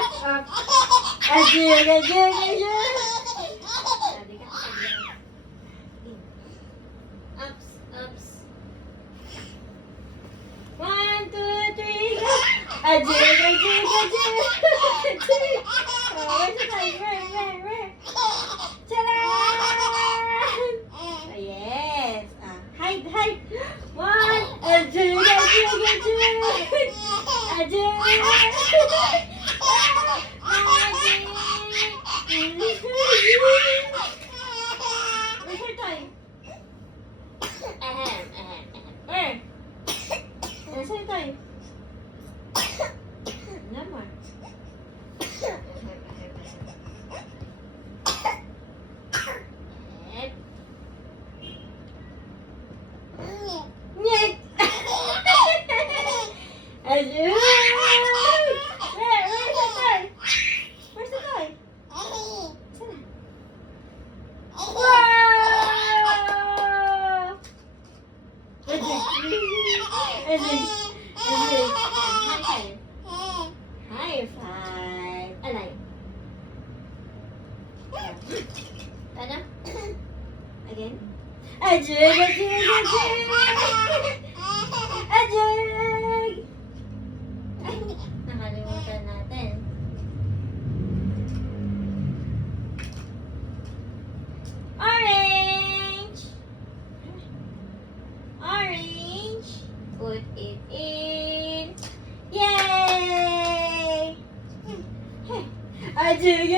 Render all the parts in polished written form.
Up. Ajig, ajig, ajig. Ups, ups. 1, 2, 3, go. Ajig, ajig, ajig. Oh, where's the time? Where? Charan! Oh, yes. Hide. 1. Ajig, ajig, ajig. Ajig. Where's your toy? Where? Where's your toy? No more. Nyek! Ajig! Where's the toy? Where's the toy? Sana? Wow! Ajig! High five! Alay? Ano? Again? Ajig! Ajig! Ay, nakalimutan natin. Orange! Put it in. Yay! Ajig!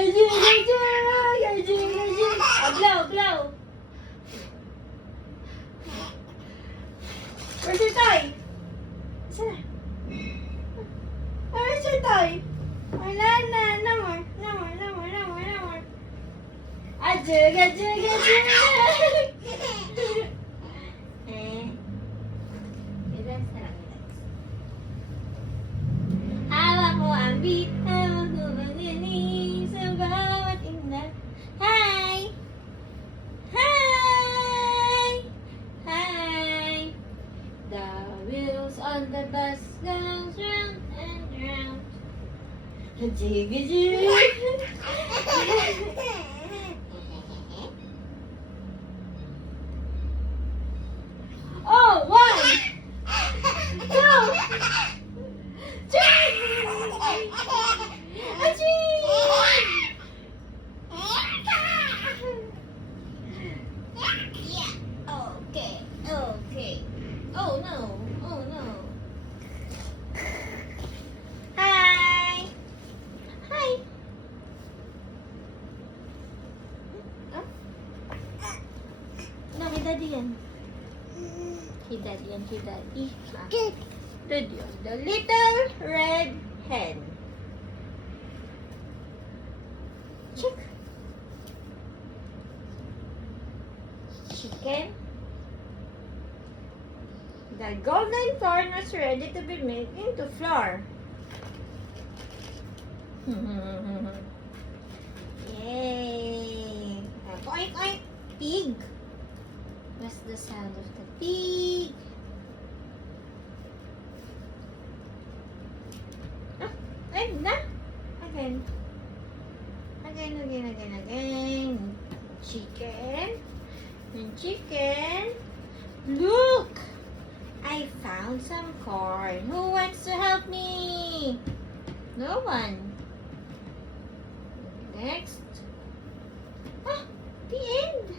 Blow! Where's your toy? Saan? Where's your toy? Wala na. No more. Ajig! Relax. Hawak mo ang beat, hawak mo ang galing sa bawat inda. Hi! The wheels on the bus goes round and round. Ajig! Oh, 1, 2, 3. Okay. Oh no. Hi. Oh. No, kay daddy yan. Kay daddy. Daddy, the little red hen. Check. Chicken. The golden corn was ready to be made into flour. Yay! Oink, oink. Pig. What's the sound of the pig? Ayun na. Again. Chicken. Look! I found some corn. Who wants to help me? No one. Next. The end.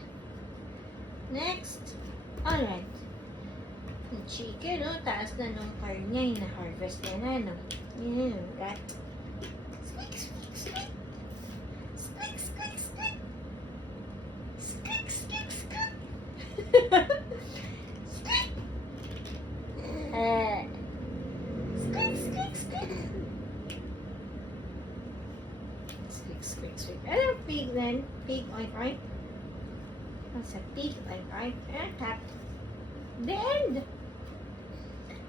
Next. Alright. The chicken, taas na nung corn niya. Na-harvest na, no? Right? Squeak. Squeak. Ano pig then? Pig, oink, oink. What's a pig, oink, oink? Tap. The end.